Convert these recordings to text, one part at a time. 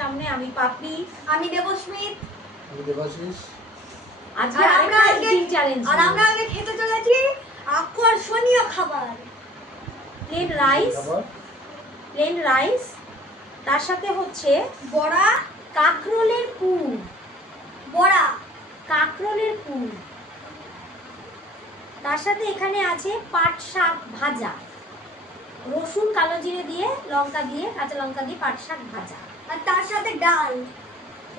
সামনে। আমি পাপড়ি, আমি দেবস্মিত, আমি দেবাশিস। আজকে আমরা চ্যালেঞ্জ আর আমরা আগে খেতে চলেছি আকর্ষণীয় খাবার প্লেন রাইস, প্লেন রাইস, তার সাথে হচ্ছে বড়া, কাঁকরোলের পুর, বড়া, কাঁকরোলের পুর, তার সাথে এখানে আছে পাট শাক ভাজা, রসুন কালো জিরে দিয়ে লঙ্কা দিয়ে কাঁচা লঙ্কা দিয়ে পাট শাক ভাজা, আর তার সাথে ডাল,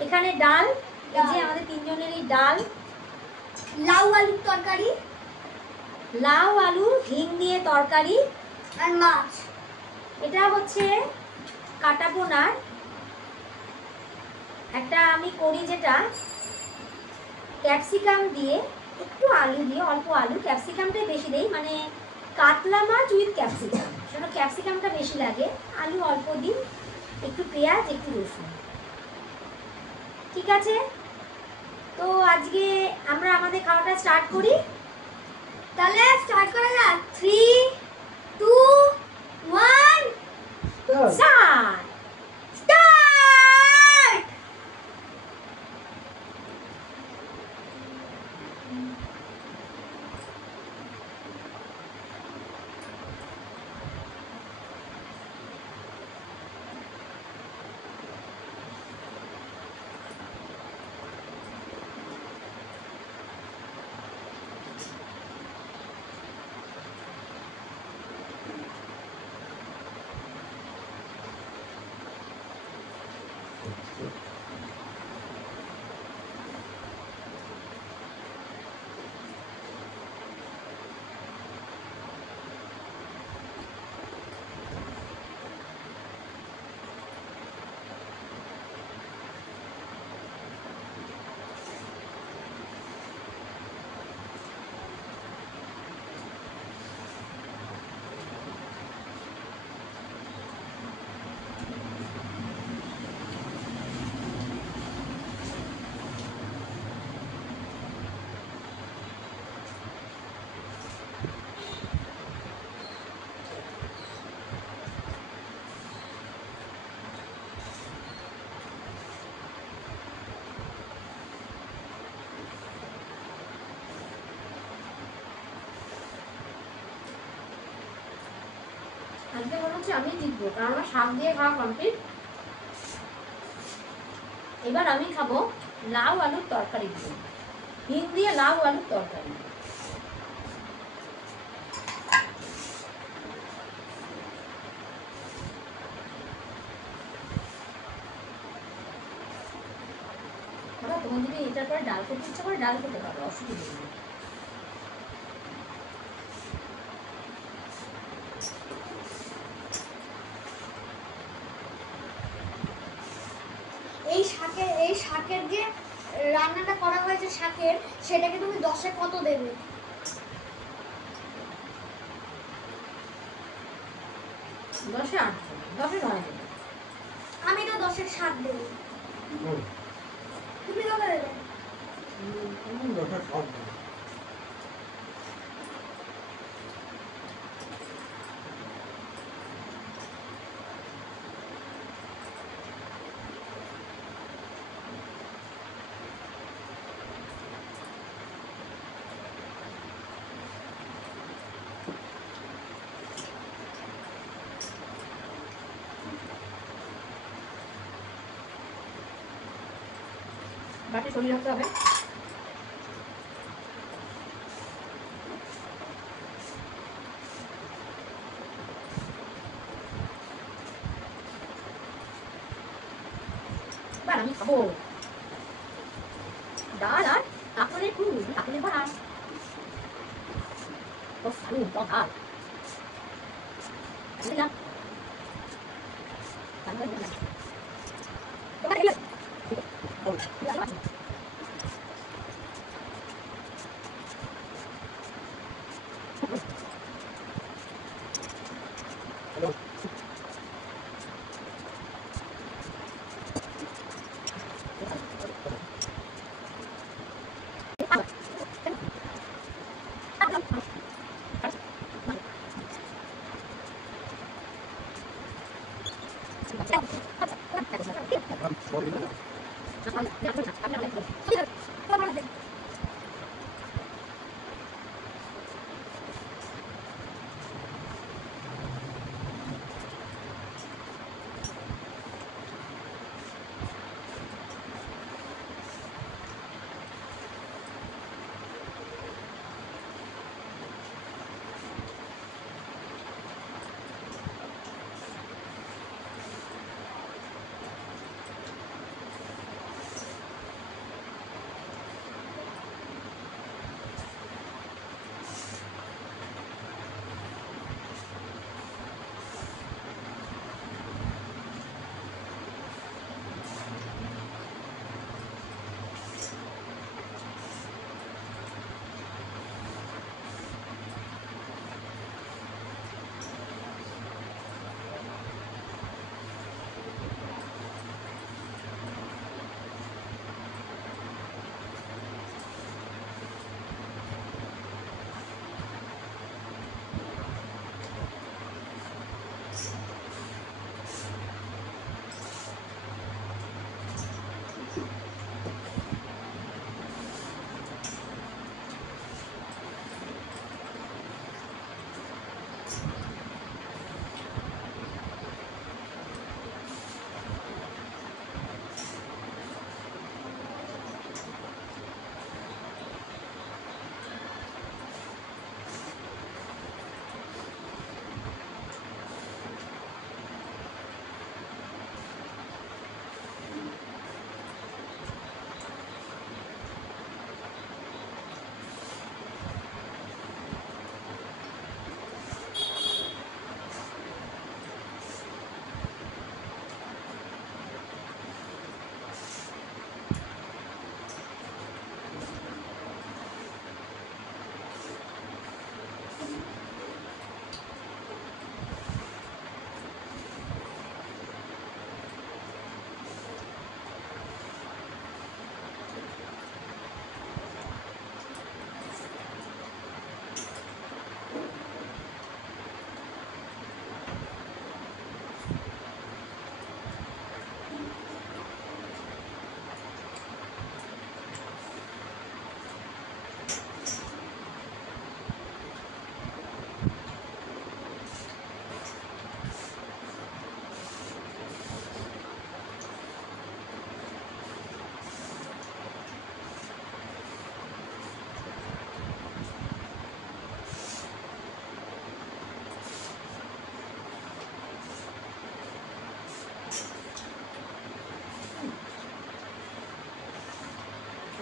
এখানে ডাল, এই যে আমাদের তিনজনেরই ডাল, লাউ আলুর তরকারি, লাউ আলু হিং দিয়ে তরকারি, আর মাছ। এটা হচ্ছে কাটা পোনার একটা আমি করি, যেটা ক্যাপসিকাম দিয়ে একটু আলু দিয়ে, অল্প আলু, ক্যাপসিকামটাই বেশি দেই, মানে কাতলা মাছ উইথ ক্যাপসিকাম, সেটা ক্যাপসিকামটা বেশি লাগে, আলু অল্প দিই, একটু পেঁয়াজ, একটু রসুন। ঠিক আছে, তো আজকে আমরা আমাদের খাওয়াটা স্টার্ট করি। তাহলে স্টার্ট করা যাক। 3, 2, 1 স্টার্ট। স্টার্ট। আজকে মনে হচ্ছে আমি জিতবো, কারণ আমার শাক দিয়ে খাওয়া কমপ্লিট। এবার আমি খাবো লাউ আলুর তরকারি দিয়ে, হিং দিয়ে লাউ আলুর তরকারি। তোমার যদি এটার পরে ডাল খেতে ইচ্ছা করে ডাল খেতে পারো, অসুবিধা নেই। এই শাকের যে রান্নাটা করা হয়েছে শাকের, সেটাকে তুমি 10-এ কত দেবে? 10-এ 8, 10-এ 9 দেবে। আমি তো 10-এ 7 দেব। তুমি কত দেবে? 10-এ 7 দেব। বাটি সরিয়ে রাখতে হবে। এবার আমি খাবো ডাল আর কাঁকরোলের পুর, কাঁকরোলের বড়া। ও সালু টক দিলাম।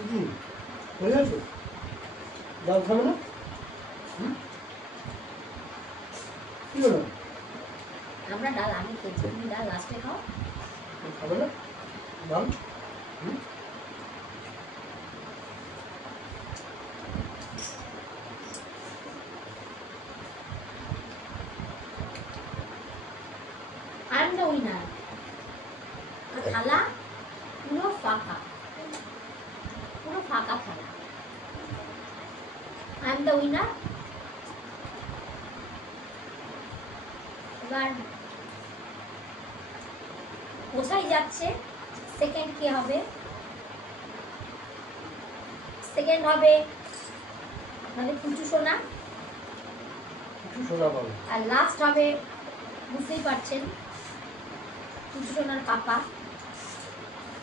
কি হয়ে গেছে? ডাল খাবে না? কি হলো? আমরা ডাল আমি খেয়েছি, তুমি ডাল লাস্টে খাও। খাবে না ডাল? I'm the winner. থালা পুরো ফাঁকা, পুরো ফাঁকা থালা। I'm the winner. এবার বোঝাই যাচ্ছে সেকেন্ড কে হবে। সেকেন্ড হবে আমাদের পুচু সোনা, একটু সোজা পাবে। আর লাস্ট হবে বুঝতেই পারছেন পুচু সোনার পাপা।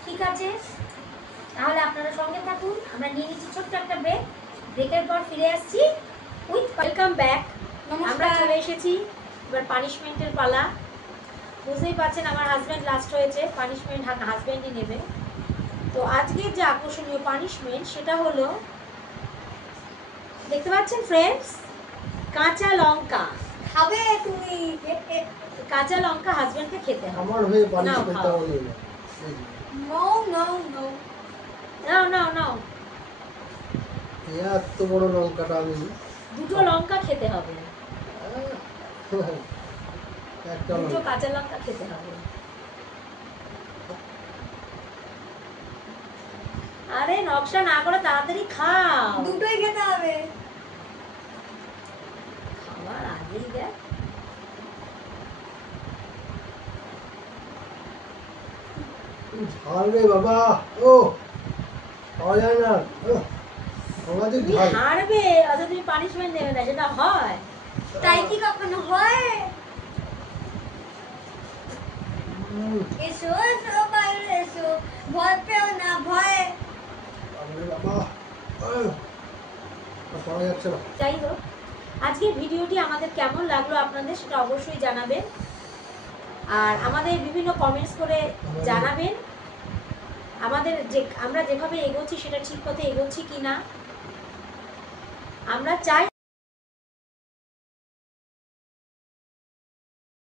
ঠিক আছে, তাহলে আপনারা সঙ্গে থাকুন। আমরা নিয়ে নিচ্ছি ছোট্ট একটা ব্রেক। ব্রেকের পর ফিরে আসছি উইথ ওয়েলকাম ব্যাক। আমরা চলে এসেছি এবার পানিশমেন্টের পালা। বুঝতেই পারছেন আমার হাজব্যান্ড লাস্ট হয়েছে, পানিশমেন্ট হাজব্যান্ডই নেবে। তো আজকের যে আকর্ষণীয় পানিশমেন্ট সেটা হলো, দেখতে পাচ্ছেন ফ্রেন্ডস, কাঁচা লঙ্কা। খাবে তুমি? কাঁচা লঙ্কা হাজব্যান্ডকে খেতে হবে। আমার হয়ে পানি নাও, করতে খাও। হবে না। এই যে, নো নো নো। নাও নাও নাও, এই এত বড় লঙ্কাটা আমি দুটো লঙ্কা খেতে হবে, একটা দুটো লঙ্কা। কাঁচা লঙ্কা খেতে হবে। আরে নকশা না করে তাড়াতাড়ি খাও। দুটোই খেতে হবে। খাবার আগেই দেখ। ঝাল রে বাবা, ও পাওয়া যায় না। আমাদের তুমি ঝাল। হারবে অথচ তুমি পানিশমেন্ট দেবে না, সেটা হয়? তাই কি কখনো হয়? উম, এসো এসো বাইরে এসো, ভয় পেও না, ভয়ে আরে বাবা, আহ, আর পাওয়া যাচ্ছে না। যাই হোক, আজকের ভিডিওটি আমাদের কেমন লাগলো আপনাদের সেটা অবশ্যই জানাবেন, আর আমাদের বিভিন্ন কমেন্টস করে জানাবেন আমাদের যে আমরা যেভাবে এগোচ্ছি সেটা ঠিক পথে এগোচ্ছি কিনা। আমরা চাই